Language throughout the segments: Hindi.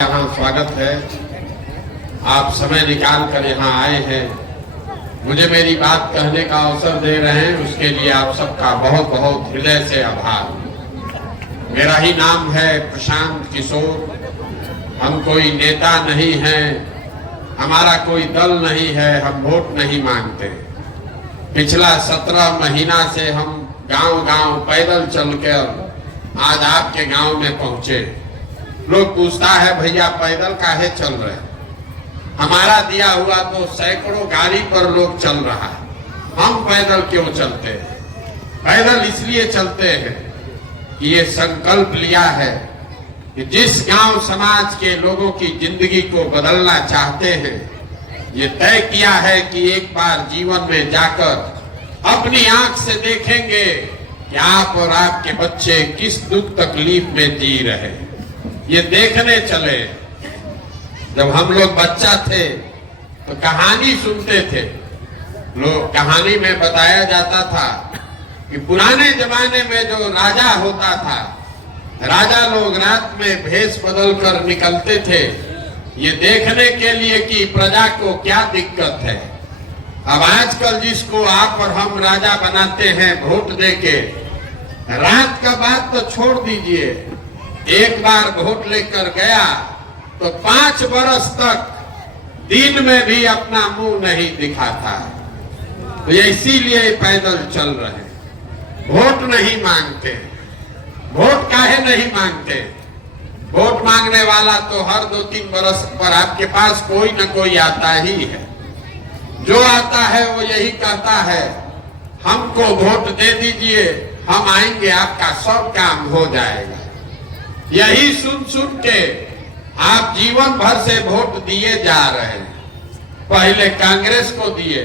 यहाँ स्वागत है। आप समय निकाल कर यहाँ आए हैं, मुझे मेरी बात कहने का अवसर दे रहे हैं, उसके लिए आप सबका बहुत बहुत हृदय से आभार। मेरा ही नाम है प्रशांत किशोर। हम कोई नेता नहीं हैं, हमारा कोई दल नहीं है, हम वोट नहीं मांगते। पिछला 17 महीना से हम गांव-गांव पैदल चलकर आज आपके गांव में पहुंचे। लोग पूछता है भैया पैदल काहे चल रहे हैं? हमारा दिया हुआ तो सैकड़ों गाड़ी पर लोग चल रहा है, हम पैदल क्यों चलते हैं? पैदल इसलिए चलते हैं कि ये संकल्प लिया है कि जिस गांव समाज के लोगों की जिंदगी को बदलना चाहते हैं, ये तय किया है कि एक बार जीवन में जाकर अपनी आंख से देखेंगे कि आप और आपके बच्चे किस दुख तकलीफ में जी रहे हैं। ये देखने चले। जब हम लोग बच्चा थे तो कहानी सुनते थे। लोग कहानी में बताया जाता था कि पुराने जमाने में जो राजा होता था, राजा लोग रात में भेष बदल कर निकलते थे ये देखने के लिए कि प्रजा को क्या दिक्कत है। अब आजकल जिसको आप और हम राजा बनाते हैं वोट देके, रात का बात तो छोड़ दीजिए, एक बार वोट लेकर गया तो 5 बरस तक दिन में भी अपना मुंह नहीं दिखाता। तो ये इसीलिए पैदल चल रहे, वोट नहीं मांगते। वोट काहे नहीं मांगते? वोट मांगने वाला तो हर 2-3 बरस पर आपके पास कोई न कोई आता ही है। जो आता है वो यही कहता है हमको वोट दे दीजिए, हम आएंगे, आपका सब काम हो जाएगा। यही सुन सुन के आप जीवन भर से वोट दिए जा रहे हैं। पहले कांग्रेस को दिए,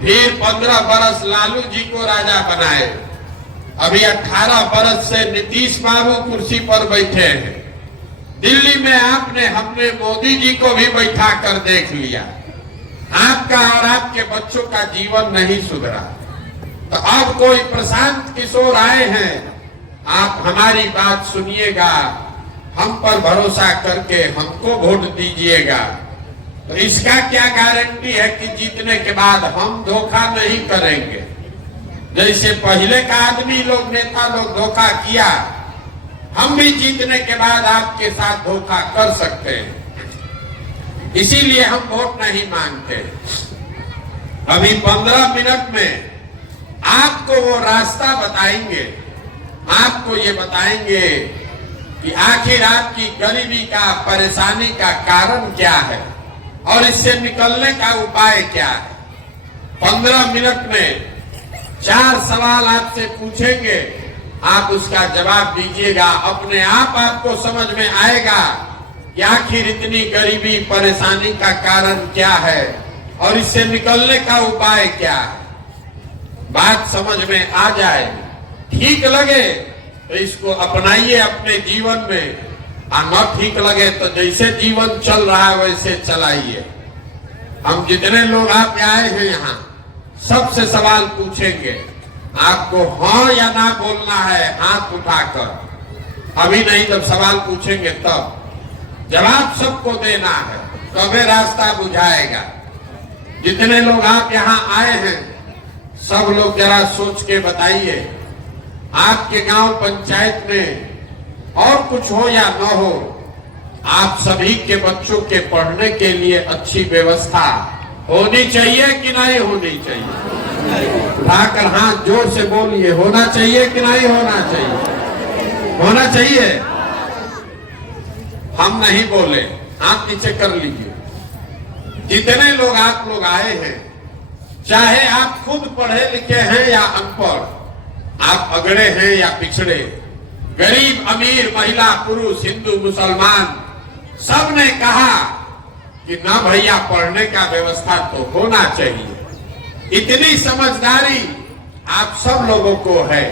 फिर 15 बरस लालू जी को राजा बनाए, अभी 18 बरस से नीतीश बाबू कुर्सी पर बैठे हैं। दिल्ली में हमने मोदी जी को भी बैठा कर देख लिया। आपका और आपके बच्चों का जीवन नहीं सुधरा। तो अब कोई प्रशांत किशोर आए हैं, आप हमारी बात सुनिएगा, हम पर भरोसा करके हमको वोट दीजिएगा। तो इसका क्या गारंटी है कि जीतने के बाद हम धोखा नहीं करेंगे? जैसे पहले का आदमी लोग, नेता लोग धोखा किया, हम भी जीतने के बाद आपके साथ धोखा कर सकते हैं। इसीलिए हम वोट नहीं मांगते। अभी 15 मिनट में आपको वो रास्ता बताएंगे, आपको ये बताएंगे कि आखिर आपकी गरीबी का, परेशानी का कारण क्या है और इससे निकलने का उपाय क्या है। 15 मिनट में 4 सवाल आपसे पूछेंगे, आप उसका जवाब दीजिएगा। अपने आप आपको समझ में आएगा कि आखिर इतनी गरीबी, परेशानी का कारण क्या है और इससे निकलने का उपाय क्या है। बात समझ में आ जाए, ठीक लगे तो इसको अपनाइए अपने जीवन में, और न ठीक लगे तो जैसे जीवन चल रहा है वैसे चलाइए। हम जितने लोग आप आए हैं यहाँ सबसे सवाल पूछेंगे, आपको हाँ या ना बोलना है हाथ उठाकर। अभी नहीं, जब सवाल पूछेंगे तब जवाब सबको देना है, तबे रास्ता बुझाएगा। जितने लोग आप यहाँ आए हैं सब लोग जरा सोच के बताइए, आपके गांव पंचायत में और कुछ हो या न हो, आप सभी के बच्चों के पढ़ने के लिए अच्छी व्यवस्था होनी चाहिए कि नहीं होनी चाहिए? उठाकर हाथ जोर से बोलिए, होना चाहिए कि नहीं होना चाहिए? होना चाहिए। हम नहीं बोले, हाथ नीचे कर लीजिए। जितने लोग आप लोग आए हैं, चाहे आप खुद पढ़े लिखे हैं या अनपढ़, आप अगड़े हैं या पिछड़े, गरीब अमीर, महिला पुरुष, हिंदू मुसलमान, सब ने कहा कि ना भैया पढ़ने का व्यवस्था तो होना चाहिए। इतनी समझदारी आप सब लोगों को है,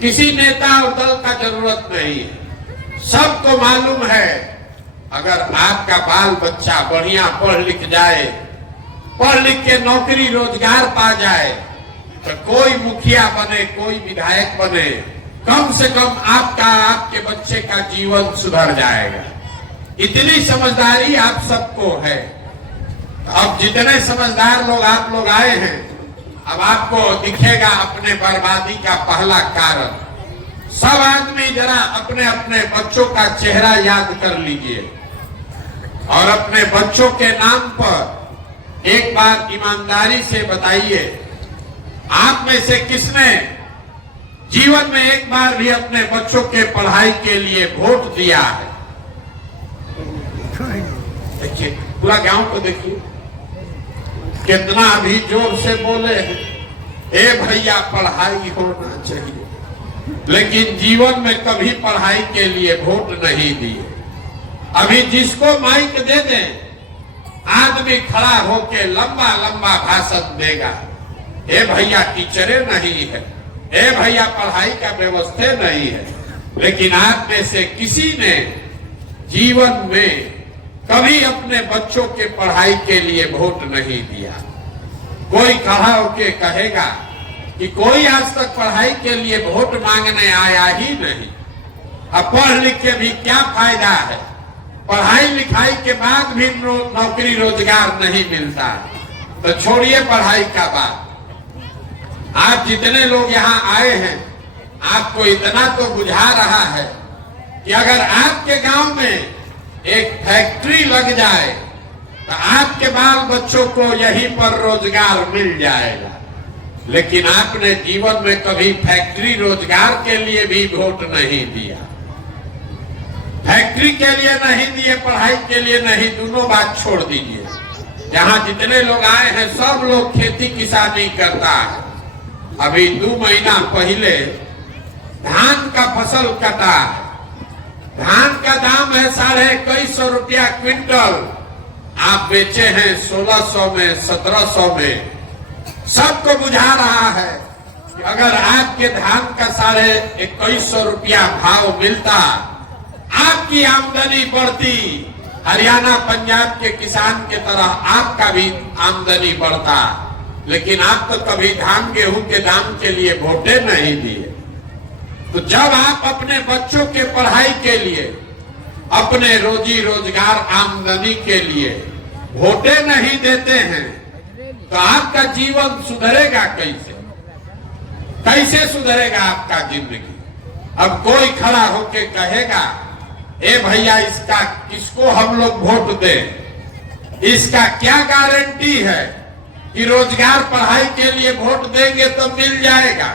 किसी नेता और दल का जरूरत नहीं है। सबको मालूम है अगर आपका बाल बच्चा बढ़िया पढ़ लिख जाए, पढ़ लिख के नौकरी रोजगार पा जाए, तो कोई मुखिया बने, कोई विधायक बने, कम से कम आपका, आपके बच्चे का जीवन सुधर जाएगा। इतनी समझदारी आप सबको है। अब जितने समझदार लोग आप लोग आए हैं, अब आपको दिखेगा अपने बर्बादी का पहला कारण। सब आदमी जरा अपने अपने बच्चों का चेहरा याद कर लीजिए और अपने बच्चों के नाम पर एक बार ईमानदारी से बताइए, आप में से किसने जीवन में एक बार भी अपने बच्चों के पढ़ाई के लिए वोट दिया है? देखिए, पूरा गांव को देखिए कितना अभी जोर से बोले हैं, ए भैया पढ़ाई होना चाहिए, लेकिन जीवन में कभी पढ़ाई के लिए वोट नहीं दिए। अभी जिसको माइक दे दें, आदमी खड़ा होके लंबा लंबा भाषण देगा, ए भैया टीचरे नहीं है, ए भैया पढ़ाई का व्यवस्था नहीं है। लेकिन आप में से किसी ने जीवन में कभी अपने बच्चों के पढ़ाई के लिए वोट नहीं दिया। कोई खड़ा होके कहेगा कि कोई आज तक पढ़ाई के लिए वोट मांगने आया ही नहीं। अब पढ़ लिख के भी क्या फायदा है? पढ़ाई लिखाई के बाद भी नौकरी रोजगार नहीं मिलता, तो छोड़िए पढ़ाई का बात। आप जितने लोग यहाँ आए हैं, आपको इतना तो बुझा रहा है कि अगर आपके गांव में एक फैक्ट्री लग जाए तो आपके बाल बच्चों को यहीं पर रोजगार मिल जाएगा। लेकिन आपने जीवन में कभी फैक्ट्री रोजगार के लिए भी वोट नहीं दिया। फैक्ट्री के लिए नहीं दिए, पढ़ाई के लिए नहीं, दोनों बात छोड़ दीजिए। जहां जितने लोग आए हैं सब लोग खेती किसानी करता है। अभी 2 महीना पहले धान का फसल कटा है। धान का दाम है 2150 रुपया क्विंटल, आप बेचे हैं 1600 में, 1700 में। सबको बुझा रहा है कि अगर आपके धान का 2150 रुपया भाव मिलता, आपकी आमदनी बढ़ती, हरियाणा पंजाब के किसान के तरह आपका भी आमदनी बढ़ता। लेकिन आप तो कभी धान गेहूं के दाम के लिए वोटे नहीं दिए। तो जब आप अपने बच्चों के पढ़ाई के लिए, अपने रोजी रोजगार आमदनी के लिए वोटे नहीं देते हैं, तो आपका जीवन सुधरेगा कैसे? कैसे सुधरेगा आपका जिंदगी? अब कोई खड़ा होके कहेगा, ए भैया इसका किसको हम लोग वोट दें? इसका क्या गारंटी है कि रोजगार पढ़ाई के लिए वोट देंगे तो मिल जाएगा?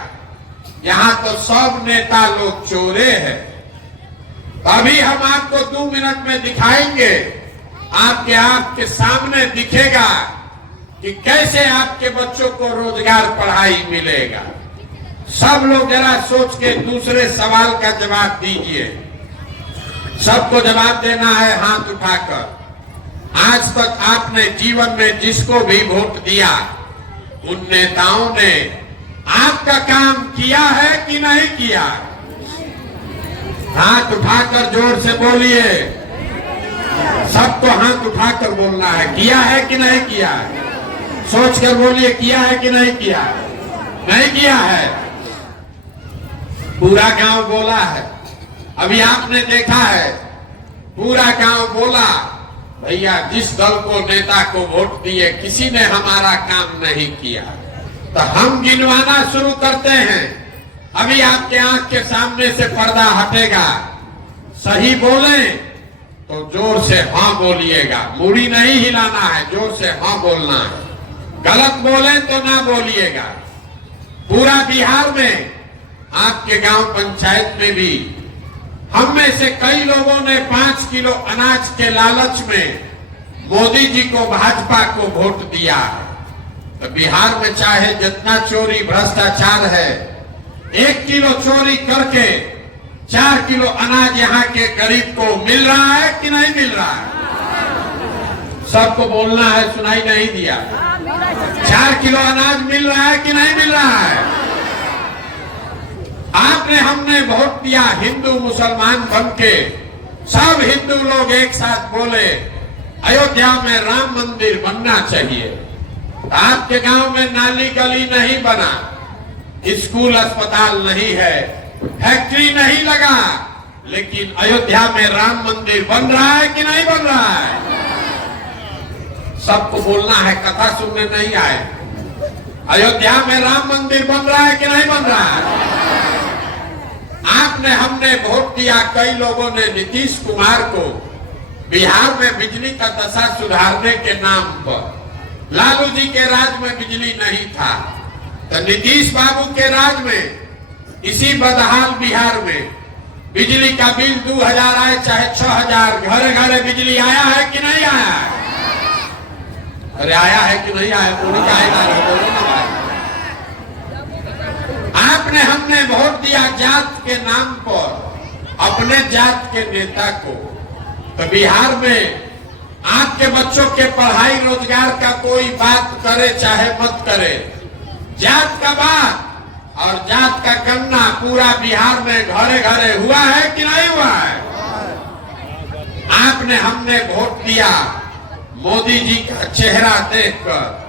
यहाँ तो सब नेता लोग चोरे हैं। अभी हम आपको 2 मिनट में दिखाएंगे, आपके आंख के सामने दिखेगा कि कैसे आपके बच्चों को रोजगार पढ़ाई मिलेगा। सब लोग जरा सोच के दूसरे सवाल का जवाब दीजिए। सबको जवाब देना है हाथ उठाकर। आज तक आपने जीवन में जिसको भी वोट दिया, उन नेताओं ने आपका काम किया है कि नहीं किया? हाथ उठाकर जोर से बोलिए। सबको हाथ उठाकर बोलना है, किया है कि नहीं किया? सोच कर बोलिए, किया है कि नहीं किया? नहीं किया है। पूरा गांव बोला है। अभी आपने देखा है, पूरा गांव बोला, भैया जिस दल को, नेता को वोट दिए, किसी ने हमारा काम नहीं किया। तो हम गिनवाना शुरू करते हैं। अभी आपके आंख के सामने से पर्दा हटेगा। सही बोले तो जोर से हाँ बोलिएगा, मूड़ी नहीं हिलाना है, जोर से हाँ बोलना है। गलत बोले तो ना बोलिएगा। पूरा बिहार में, आपके गांव पंचायत में भी हम में से कई लोगों ने 5 किलो अनाज के लालच में मोदी जी को, भाजपा को वोट दिया है। तो बिहार में चाहे जितना चोरी भ्रष्टाचार है, 1 किलो चोरी करके 4 किलो अनाज यहाँ के गरीब को मिल रहा है कि नहीं मिल रहा है? सबको बोलना है, सुनाई नहीं दिया। 4 किलो अनाज मिल रहा है कि नहीं मिल रहा है? आपने, हमने वोट दिया हिंदू मुसलमान बन के, सब हिंदू लोग एक साथ बोले अयोध्या में राम मंदिर बनना चाहिए। आपके गांव में नाली गली नहीं बना, स्कूल अस्पताल नहीं है, फैक्ट्री नहीं लगा, लेकिन अयोध्या में राम मंदिर बन रहा है कि नहीं बन रहा है? सबको बोलना है, कथा सुनने नहीं आए। अयोध्या में राम मंदिर बन रहा है कि नहीं बन रहा है? आपने हमने वोट दिया, कई लोगों ने नीतीश कुमार को बिहार में बिजली का दशा सुधारने के नाम पर। लालू जी के राज में बिजली नहीं था, तो नीतीश बाबू के राज में इसी बदहाल बिहार में बिजली का बिल 2000 आए चाहे 6000, घरे घरे बिजली आया है कि नहीं आया है? अरे आया है कि नहीं आया? बोलो ना भाई। आपने हमने वोट दिया जात के नाम पर अपने जात के नेता को, तो बिहार में आपके बच्चों के पढ़ाई रोजगार का कोई बात करे चाहे मत करे, जात का बात और जात का गन्ना पूरा बिहार में घरे घरे हुआ है कि नहीं हुआ है? आपने हमने वोट दिया, मोदी जी का चेहरा देखकर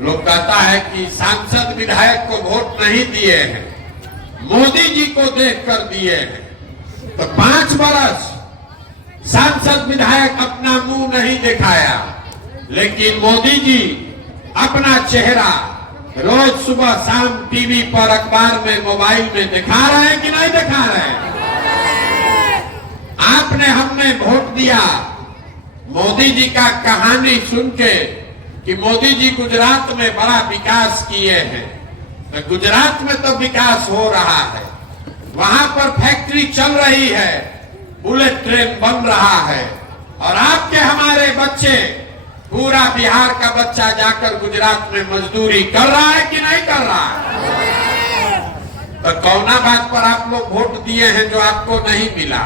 लोग कहता है कि सांसद विधायक को वोट नहीं दिए हैं, मोदी जी को देखकर दिए हैं। तो 5 वर्ष सांसद विधायक अपना मुंह नहीं दिखाया, लेकिन मोदी जी अपना चेहरा रोज सुबह शाम टीवी पर, अखबार में, मोबाइल में दिखा रहे हैं कि नहीं दिखा रहे हैं? आपने हमने वोट दिया, मोदी जी का कहानी सुन के कि मोदी जी गुजरात में बड़ा विकास किए हैं, तो गुजरात में तो विकास हो रहा है, वहां पर फैक्ट्री चल रही है, बुलेट ट्रेन बन रहा है, और आपके हमारे बच्चे, पूरा बिहार का बच्चा जाकर गुजरात में मजदूरी कर रहा है कि नहीं कर रहा है? तो कौना बात पर आप लोग वोट दिए हैं जो आपको नहीं मिला?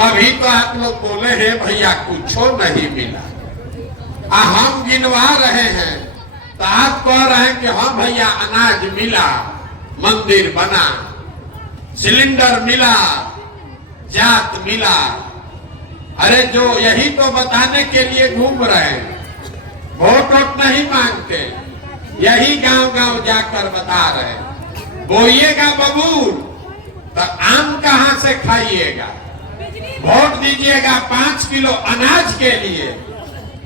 अभी तो आप लोग बोले हैं भैया कुछो नहीं मिला, हम गिनवा रहे हैं तो आप कह रहे हैं कि हाँ भैया अनाज मिला, मंदिर बना, सिलेंडर मिला, जात मिला। अरे जो यही तो बताने के लिए घूम रहे हैं, वोट वोट नहीं मांगते, यही गांव गांव जाकर बता रहे हैं, बोइएगा बबूल तो आम कहां से खाइएगा, वोट दीजिएगा 5 किलो अनाज के लिए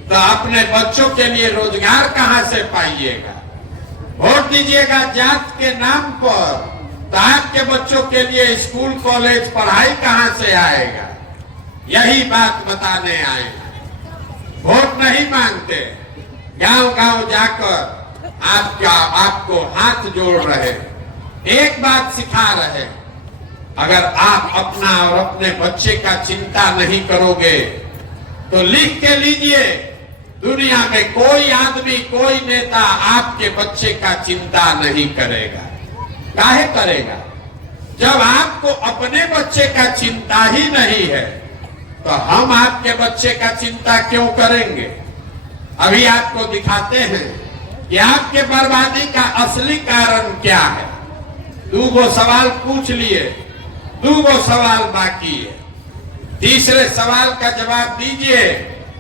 तो अपने बच्चों के लिए रोजगार कहां से पाइएगा, वोट दीजिएगा जात के नाम पर तो आपके बच्चों के लिए स्कूल कॉलेज पढ़ाई कहां से आएगा, यही बात बताने आए हैं। वोट नहीं मांगते, गांव गांव जाकर आपको हाथ जोड़ रहे, एक बात सिखा रहे, अगर आप अपना और अपने बच्चे का चिंता नहीं करोगे तो लिख के लीजिए, दुनिया में कोई आदमी, कोई नेता आपके बच्चे का चिंता नहीं करेगा। काहे करेगा? जब आपको अपने बच्चे का चिंता ही नहीं है तो हम आपके बच्चे का चिंता क्यों करेंगे? अभी आपको दिखाते हैं कि आपके बर्बादी का असली कारण क्या है। 2 सवाल पूछ लिए, 2 सवाल बाकी है, तीसरे सवाल का जवाब दीजिए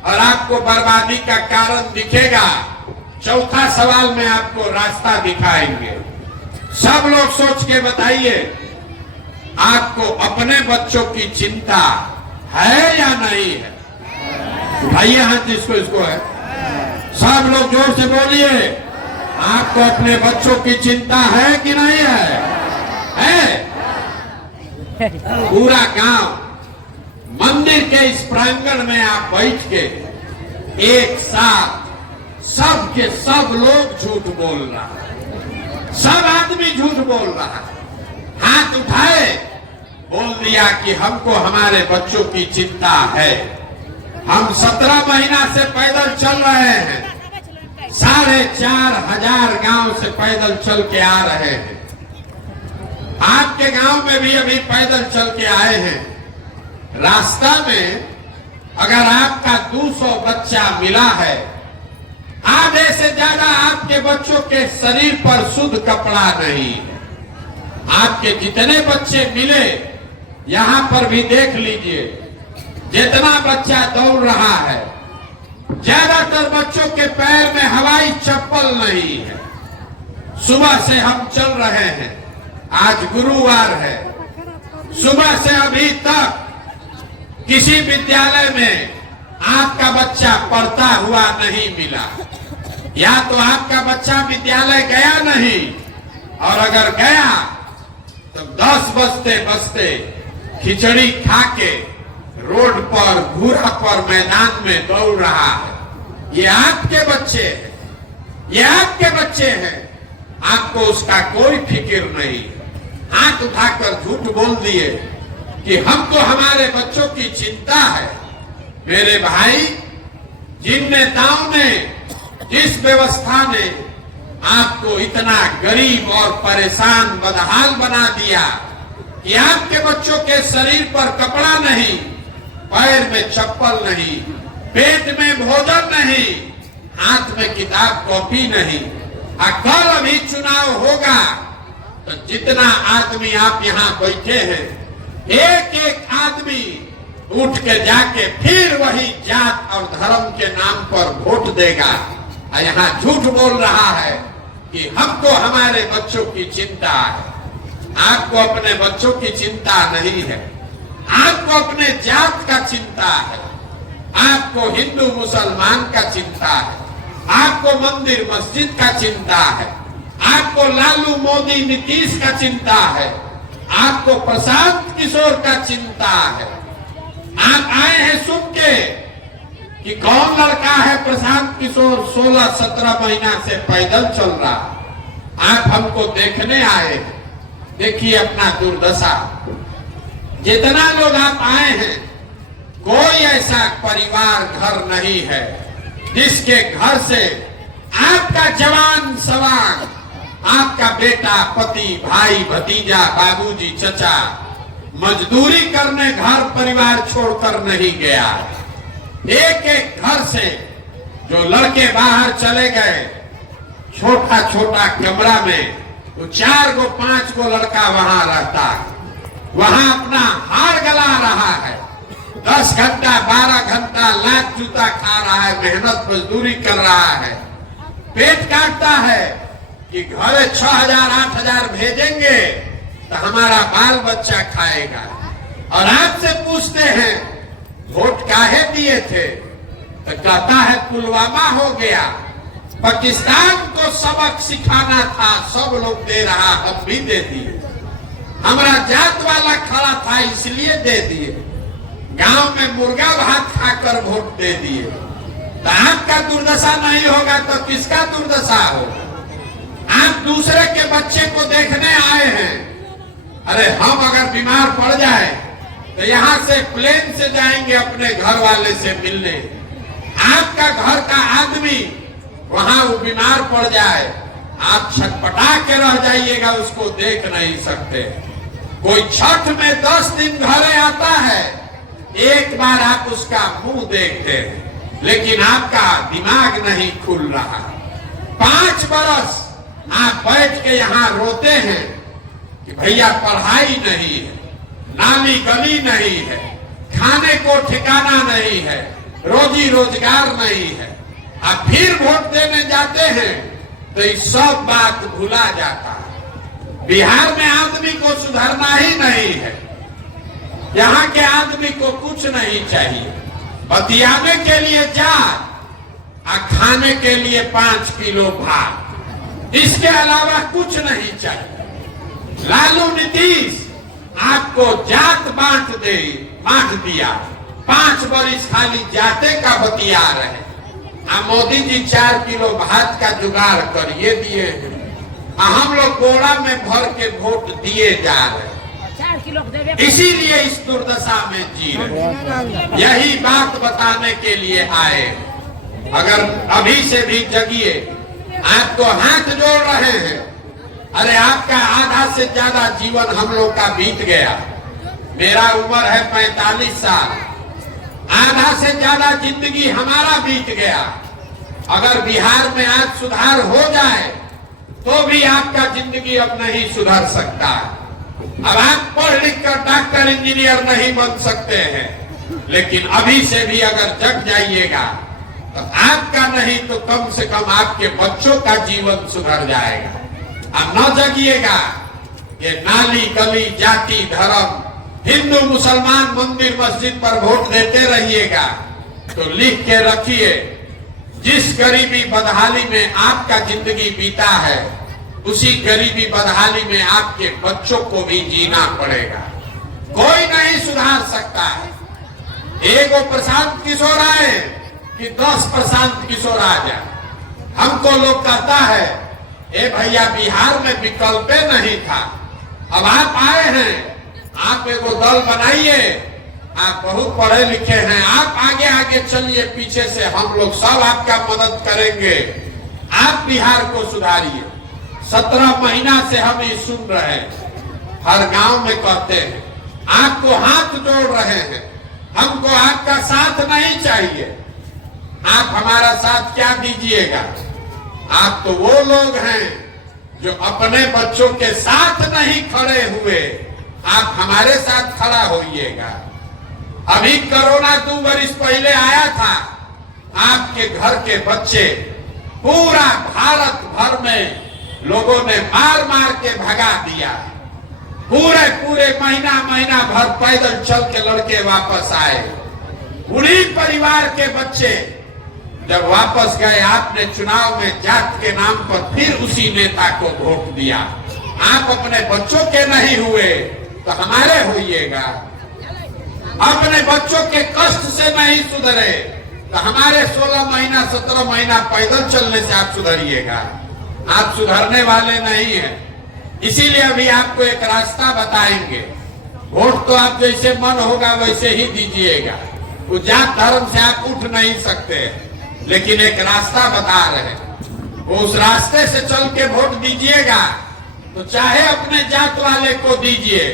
और आपको बर्बादी का कारण दिखेगा। चौथा सवाल में आपको रास्ता दिखाएंगे। सब लोग सोच के बताइए, आपको अपने बच्चों की चिंता है या नहीं है? उठाइए हाथ जिसको इसको है। सब लोग जोर से बोलिए, आपको अपने बच्चों की चिंता है कि नहीं है? है? पूरा गांव मंदिर के इस प्रांगण में आप बैठ के एक साथ सब के सब लोग झूठ बोल रहा है, सब आदमी झूठ बोल रहा है। हाथ उठाए, बोल दिया कि हमको हमारे बच्चों की चिंता है। हम 17 महीना से पैदल चल रहे हैं, 4,500 गांव से पैदल चल के आ रहे हैं। आपके गांव में भी अभी पैदल चल के आए हैं। रास्ता में अगर आपका 200 बच्चा मिला है, आधे से ज्यादा आपके बच्चों के शरीर पर शुद्ध कपड़ा नहीं है। आपके जितने बच्चे मिले, यहां पर भी देख लीजिए, जितना बच्चा दौड़ रहा है, ज्यादातर बच्चों के पैर में हवाई चप्पल नहीं है। सुबह से हम चल रहे हैं, आज गुरुवार है, सुबह से अभी तक किसी विद्यालय में आपका बच्चा पढ़ता हुआ नहीं मिला। या तो आपका बच्चा विद्यालय गया नहीं, और अगर गया तो 10 बजते बजते खिचड़ी खा के रोड पर घूरा पर मैदान में दौड़ रहा है। ये आपके बच्चे हैं, ये आपके बच्चे हैं, आपको उसका कोई फिक्र नहीं। हाथ उठाकर झूठ बोल दिए कि हमको हमारे बच्चों की चिंता है। मेरे भाई, जिन नेताओं ने, जिस व्यवस्था ने आपको इतना गरीब और परेशान बदहाल बना दिया कि आपके बच्चों के शरीर पर कपड़ा नहीं, पैर में चप्पल नहीं, पेट में भोजन नहीं, हाथ में किताब कॉपी नहीं। कल अभी चुनाव होगा तो जितना आदमी आप यहाँ बैठे हैं, एक एक आदमी उठ के जाके फिर वही जात और धर्म के नाम पर वोट देगा। और यहाँ झूठ बोल रहा है कि हमको हमारे बच्चों की चिंता है। आपको अपने बच्चों की चिंता नहीं है, आपको अपने जात का चिंता है, आपको हिंदू मुसलमान का चिंता है, आपको मंदिर मस्जिद का चिंता है, आपको लालू मोदी नीतीश का चिंता है, आपको प्रशांत किशोर का चिंता है। आप आए हैं सुन के कि कौन लड़का है प्रशांत किशोर 16-17 महीना से पैदल चल रहा। आप हमको देखने आए हैं, देखिए अपना दुर्दशा। जितना लोग आप आए हैं, कोई ऐसा परिवार घर नहीं है जिसके घर से आपका जवान सवाल, आपका बेटा, पति, भाई, भतीजा, बाबूजी, चचा मजदूरी करने घर परिवार छोड़कर नहीं गया। एक एक घर से जो लड़के बाहर चले गए, छोटा छोटा कमरा में तो 4 गो 5 गो लड़का वहां रहता है, वहां अपना हार गला रहा है। 10 घंटा 12 घंटा लात जूता खा रहा है, मेहनत मजदूरी कर रहा है, पेट काटता है कि घरे 6,000 8,000 भेजेंगे तो हमारा बाल बच्चा खाएगा। और आपसे पूछते हैं वोट काहे दिए थे, तो कहता है पुलवामा हो गया, पाकिस्तान को सबक सिखाना था, सब लोग दे रहा, हम भी दे दिए। हमारा जात वाला खड़ा था इसलिए दे दिए। गांव में मुर्गा भात खाकर वोट दे दिए। तो आपका दुर्दशा नहीं होगा तो किसका दुर्दशा होगा? आप दूसरे के बच्चे को देखने आए हैं। अरे हम अगर बीमार पड़ जाए तो यहाँ से प्लेन से जाएंगे अपने घर वाले से मिलने। आपका घर का आदमी वहां वो बीमार पड़ जाए, आप छटपटा के रह जाइएगा, उसको देख नहीं सकते। कोई छठ में 10 दिन घरे आता है, एक बार आप उसका मुंह देखते हैं, लेकिन आपका दिमाग नहीं खुल रहा। 5 बरस आप बैठ के यहाँ रोते हैं कि भैया पढ़ाई नहीं है, नाली गली नहीं है, खाने को ठिकाना नहीं है, रोजी रोजगार नहीं है। आप फिर वोट देने जाते हैं तो ये सब बात भुला जाता है। बिहार में आदमी को सुधरना ही नहीं है, यहाँ के आदमी को कुछ नहीं चाहिए। बतियाने के लिए जात और खाने के लिए 5 किलो भात, इसके अलावा कुछ नहीं चाहिए। लालू नीतीश आपको जात बांट दिया, 5 बरिस खाली जाते का बतिया रहे। मोदी जी 4 किलो भात का जुगाड़ करिए दिए हैं, हम लोग बोरा में भर के वोट दिए जा रहे हैं। इसीलिए इस दुर्दशा में जी रहे। यही बात बताने के लिए आए। अगर अभी से भी जगिए, आपको हाथ जोड़ रहे हैं। अरे आपका आधा से ज्यादा जीवन हम लोग का बीत गया। मेरा उम्र है 45 साल, आधा से ज्यादा जिंदगी हमारा बीत गया। अगर बिहार में आज सुधार हो जाए तो भी आपका जिंदगी अब नहीं सुधर सकता। अब आप पढ़ लिख कर डॉक्टर इंजीनियर नहीं बन सकते हैं, लेकिन अभी से भी अगर जग जाइएगा तो आपका नहीं तो कम से कम आपके बच्चों का जीवन सुधर जाएगा। अब न जगिएगा, ये नाली गली जाति धर्म हिंदू मुसलमान मंदिर मस्जिद पर वोट देते रहिएगा तो लिख के रखिए, जिस गरीबी बदहाली में आपका जिंदगी बीता है उसी गरीबी बदहाली में आपके बच्चों को भी जीना पड़ेगा। कोई नहीं सुधार सकता है। एगो प्रशांत किशोर आए कि 10 प्रशांत किशोर आ जाए। हमको लोग कहता है ए भैया बिहार में विकल्प नहीं था, अब आप आए हैं, आप एगो दल बनाइए, आप बहुत पढ़े लिखे हैं, आप आगे आगे चलिए, पीछे से हम लोग सब आपका मदद करेंगे, आप बिहार को सुधारिए। 17 महीना से हम ये सुन रहे हैं, हर गांव में कहते हैं, आपको हाथ जोड़ रहे हैं, हमको आपका साथ नहीं चाहिए। आप हमारा साथ क्या दीजिएगा? आप तो वो लोग हैं जो अपने बच्चों के साथ नहीं खड़े हुए, आप हमारे साथ खड़ा होइएगा। अभी कोरोना 2 वर्ष पहले आया था, आपके घर के बच्चे पूरा भारत भर में लोगों ने मार मार के भगा दिया। पूरे महीना भर पैदल चल के लड़के वापस आए। उन्हीं परिवार के बच्चे जब वापस गए, आपने चुनाव में जात के नाम पर फिर उसी नेता को वोट दिया। आप अपने बच्चों के नहीं हुए तो हमारे होइएगा। अपने बच्चों के कष्ट से नहीं सुधरे तो हमारे 16 महीना 17 महीना पैदल चलने से आप सुधरिएगा। आप सुधरने वाले नहीं हैं। इसीलिए अभी आपको एक रास्ता बताएंगे। वोट तो आप जैसे मन होगा वैसे ही दीजिएगा, वो जात धर्म से आप उठ नहीं सकते, लेकिन एक रास्ता बता रहे हैं, वो उस रास्ते से चल के वोट दीजिएगा तो चाहे अपने जात वाले को दीजिए,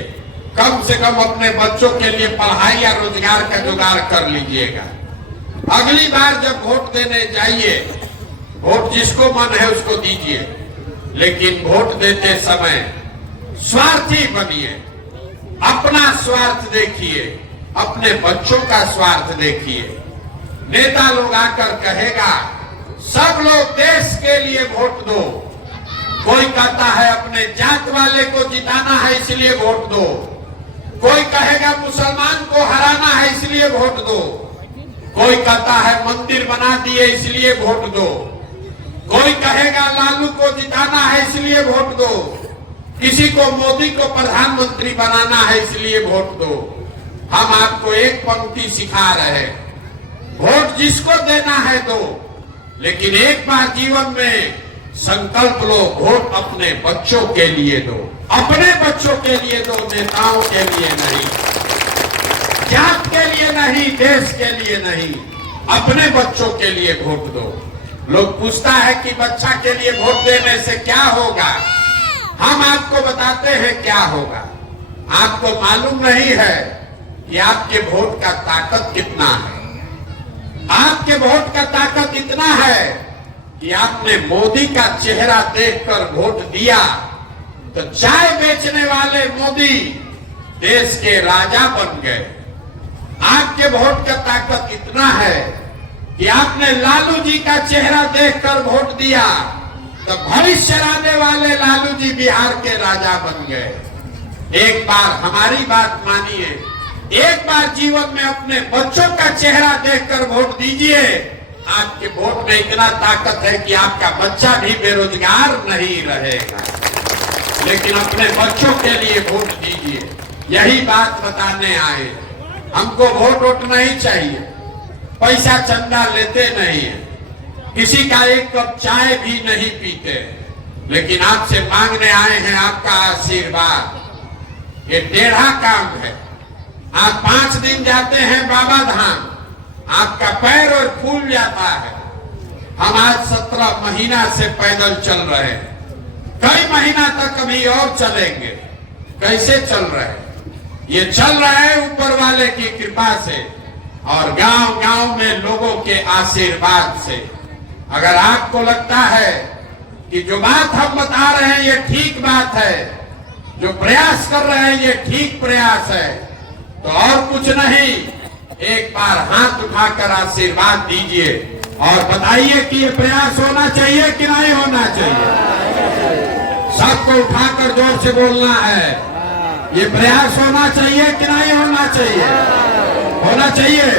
कम से कम अपने बच्चों के लिए पढ़ाई या रोजगार का जुगाड़ कर लीजिएगा। अगली बार जब वोट देने जाइए, वोट जिसको मन है उसको दीजिए, लेकिन वोट देते समय स्वार्थी बनिए। अपना स्वार्थ देखिए, अपने बच्चों का स्वार्थ देखिए। नेता लोग आकर कहेगा सब लोग देश के लिए वोट दो, कोई कहता है अपने जात वाले को जिताना है इसलिए वोट दो, कोई कहेगा मुसलमान को हराना है इसलिए वोट दो, कोई कहता है मंदिर बना दिए इसलिए वोट दो, कोई कहेगा लालू को जिताना है इसलिए वोट दो, किसी को मोदी को प्रधानमंत्री बनाना है इसलिए वोट दो। हम आपको एक पंक्ति सिखा रहे हैं, वोट जिसको देना है दो, लेकिन एक बार जीवन में संकल्प लो, वोट अपने बच्चों के लिए दो, अपने बच्चों के लिए दो, नेताओं के लिए नहीं, जात के लिए नहीं, देश के लिए नहीं, अपने बच्चों के लिए वोट दो। लोग पूछता है कि बच्चा के लिए वोट देने से क्या होगा? हम आपको बताते हैं क्या होगा। आपको मालूम नहीं है कि आपके वोट का ताकत कितना है। आपके वोट का ताकत इतना है कि आपने मोदी का चेहरा देखकर वोट दिया तो चाय बेचने वाले मोदी देश के राजा बन गए। आपके वोट का ताकत इतना है कि आपने लालू जी का चेहरा देखकर वोट दिया तो भविष्य लाने वाले लालू जी बिहार के राजा बन गए। एक बार हमारी बात मानिए, एक बार जीवन में अपने बच्चों का चेहरा देखकर वोट दीजिए। आपके वोट में इतना ताकत है कि आपका बच्चा भी बेरोजगार नहीं रहेगा। लेकिन अपने बच्चों के लिए वोट दीजिए, यही बात बताने आए। हमको वोट नहीं चाहिए, पैसा चंदा लेते नहीं है, किसी का एक कप चाय भी नहीं पीते, लेकिन आपसे मांगने आए हैं आपका आशीर्वाद। ये टेढ़ा काम है। आप 5 दिन जाते हैं बाबा धाम, आपका पैर और फूल जाता है। हम आज 17 महीना से पैदल चल रहे हैं, कई महीना तक अभी और चलेंगे। कैसे चल रहे हैं? ये चल रहा है ऊपर वाले की कृपा से और गांव-गांव में लोगों के आशीर्वाद से। अगर आपको लगता है कि जो बात हम बता रहे हैं ये ठीक बात है, जो प्रयास कर रहे हैं ये ठीक प्रयास है, तो और कुछ नहीं, एक बार हाथ उठाकर आशीर्वाद दीजिए और बताइए कि ये प्रयास होना चाहिए कि नहीं होना चाहिए। सबको उठाकर जोर से बोलना है, ये प्रयास होना चाहिए कि नहीं होना चाहिए? होना चाहिए।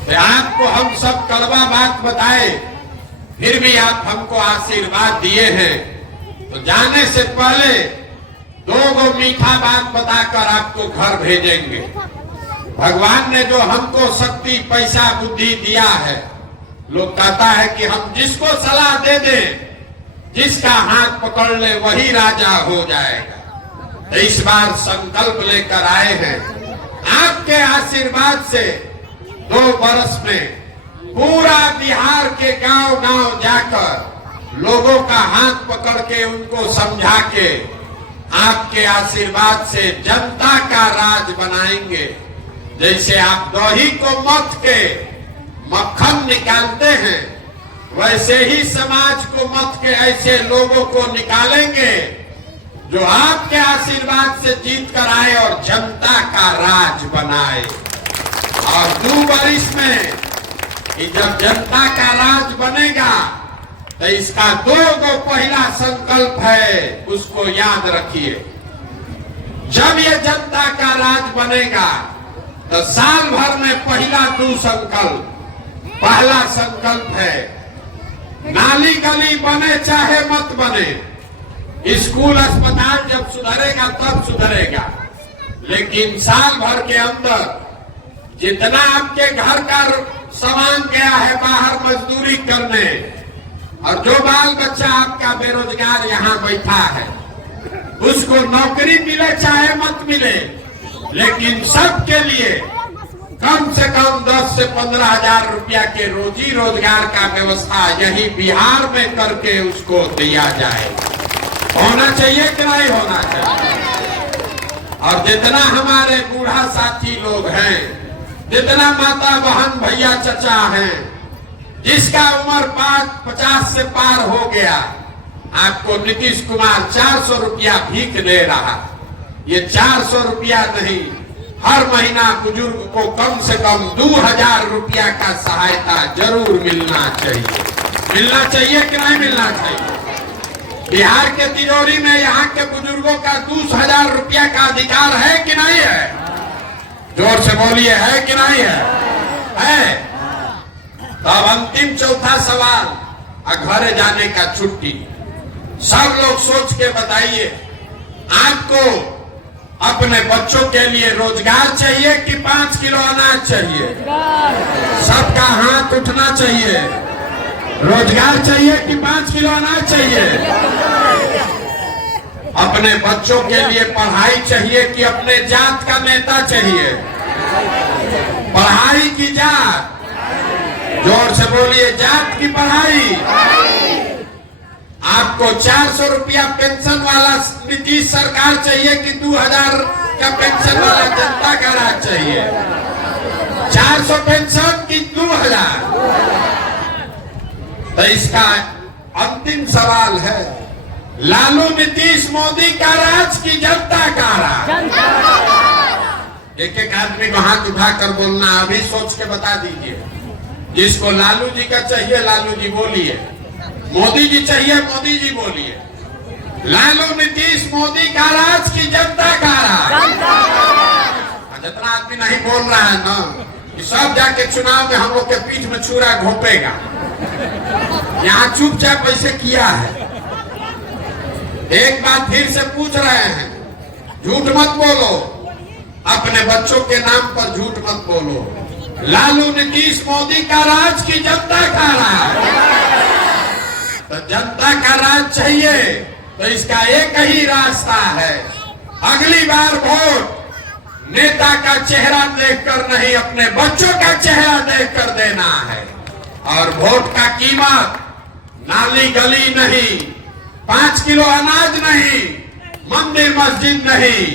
तो आपको हम सब कड़वा बात बताए, फिर भी आप हमको आशीर्वाद दिए हैं, तो जाने से पहले दो मीठा बात बताकर आपको घर भेजेंगे। भगवान ने जो हमको शक्ति, पैसा, बुद्धि दिया है, लोग कहता है कि हम जिसको सलाह दे दें, जिसका हाथ पकड़ ले वही राजा हो जाएगा। तो इस बार संकल्प लेकर आए हैं, आपके आशीर्वाद से 2 वर्ष में पूरा बिहार के गांव-गांव जाकर लोगों का हाथ पकड़ के उनको समझा के आपके आशीर्वाद से जनता का राज बनाएंगे। जैसे आप दही को मथ के मक्खन निकालते हैं, वैसे ही समाज को मथ के ऐसे लोगों को निकालेंगे जो आपके आशीर्वाद से जीत कर आए और जनता का राज बनाए। और 2 वर्ष में जब जनता का राज बनेगा तो इसका 2 पहला संकल्प है, उसको याद रखिए। जब ये जनता का राज बनेगा तो साल भर में पहला 2 संकल्प। पहला संकल्प है, नाली गली बने चाहे मत बने, स्कूल अस्पताल जब सुधरेगा तब सुधरेगा, लेकिन साल भर के अंदर जितना आपके घर का सामान गया है बाहर मजदूरी करने, और जो बाल बच्चा आपका बेरोजगार यहाँ बैठा है, उसको नौकरी मिले चाहे मत मिले, लेकिन सबके लिए कम से कम 10 से 15 हजार रुपया के रोजी रोजगार का व्यवस्था यही बिहार में करके उसको दिया जाए। होना चाहिए कि नहीं होना चाहिए? और जितना हमारे बूढ़ा साथी लोग हैं, जितना माता बहन भैया चचा हैं, जिसका उम्र 50 से पार हो गया, आपको नीतीश कुमार 400 रुपया भीख दे रहा। ये 400 रुपया नहीं, हर महीना बुजुर्ग को कम से कम 2000 रुपया का सहायता जरूर मिलना चाहिए। मिलना चाहिए कि नहीं मिलना चाहिए? बिहार के तिजोरी में यहाँ के बुजुर्गों का 2000 रुपया का अधिकार है कि नहीं है? जोर से बोलिए, है कि नहीं है? है। तो अब अंतिम चौथा सवाल, घरे जाने का छुट्टी। सब लोग सोच के बताइए, आपको अपने बच्चों के लिए रोजगार चाहिए कि 5 किलो अनाज चाहिए? सबका हाथ उठना चाहिए। रोजगार चाहिए कि 5 किलो अनाज चाहिए? अपने बच्चों के लिए पढ़ाई चाहिए कि अपने जात का नेता चाहिए? पढ़ाई की जात, जोर से बोलिए, जात की पढ़ाई। आपको 400 रुपया पेंशन वाला नीतीश सरकार चाहिए कि 2000 का पेंशन वाला जनता का राज चाहिए? 400 पेंशन की 2000? तो इसका अंतिम सवाल है, लालू नीतीश मोदी का राज की जनता का राज? एक एक आदमी को हाथ उठाकर बोलना, अभी सोच के बता दीजिए। जिसको लालू जी का चाहिए लालू जी बोलिए, मोदी जी चाहिए मोदी जी बोलिए। लालू नीतीश मोदी का राज की जनता का राज? जितना आदमी नहीं बोल रहा है ना, कि सब जाके चुनाव में हम लोग के पीठ में छुरा घोपेगा। यहाँ चुपचाप ऐसे किया है। एक बात फिर से पूछ रहे हैं, झूठ मत बोलो, अपने बच्चों के नाम पर झूठ मत बोलो। लालू नीतीश मोदी का राज की जनता का राज? तो जनता का राज चाहिए तो इसका एक ही रास्ता है, अगली बार वोट नेता का चेहरा देखकर नहीं, अपने बच्चों का चेहरा देखकर देना है। और वोट का कीमत नाली गली नहीं, 5 किलो अनाज नहीं, मंदिर मस्जिद नहीं,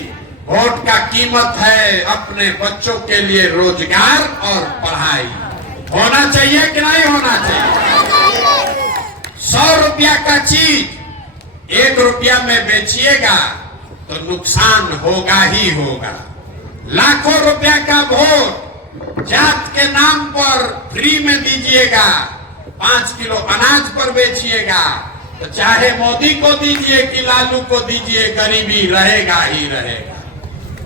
वोट का कीमत है अपने बच्चों के लिए रोजगार और पढ़ाई। होना चाहिए कि नहीं होना चाहिए? 100 रुपया का चीज 1 रुपया में बेचिएगा तो नुकसान होगा ही होगा। लाखों रुपया का वोट जात के नाम पर फ्री में दीजिएगा, 5 किलो अनाज पर बेचिएगा, तो चाहे मोदी को दीजिए कि लालू को दीजिए, गरीबी रहेगा ही रहेगा।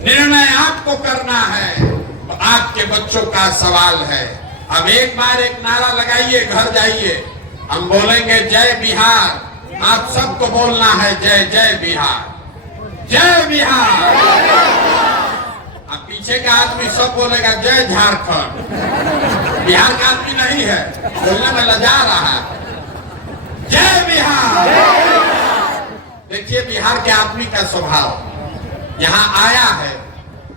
निर्णय आपको करना है, आपके बच्चों का सवाल है। अब एक बार एक नारा लगाइए, घर जाइए, हम बोलेंगे जय बिहार, आप सबको बोलना है जय जय बिहार, जय बिहार। अब पीछे का आदमी सब बोलेगा जय झारखंड, बिहार का आदमी नहीं है, बोलने में लजा रहा है। जय बिहार। देखिए बिहार के आदमी का स्वभाव, यहाँ आया है,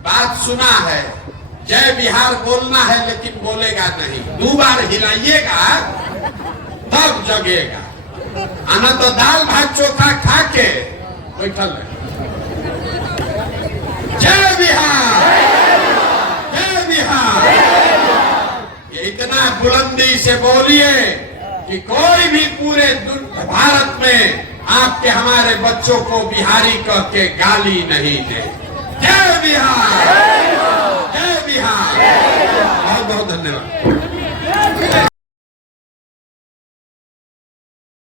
बात सुना है, जय बिहार बोलना है, लेकिन बोलेगा नहीं। 2 बार हिलाइएगा तब जगेगा, आना तो दाल भात चोखा खा के बैठल है। जय बिहार, जय बिहार। ये इतना बुलंदी से बोलिए कि कोई भी पूरे भारत में आपके हमारे बच्चों को बिहारी कह के गाली नहीं दे। जय बिहार, जय बिहार। बहुत बहुत धन्यवाद।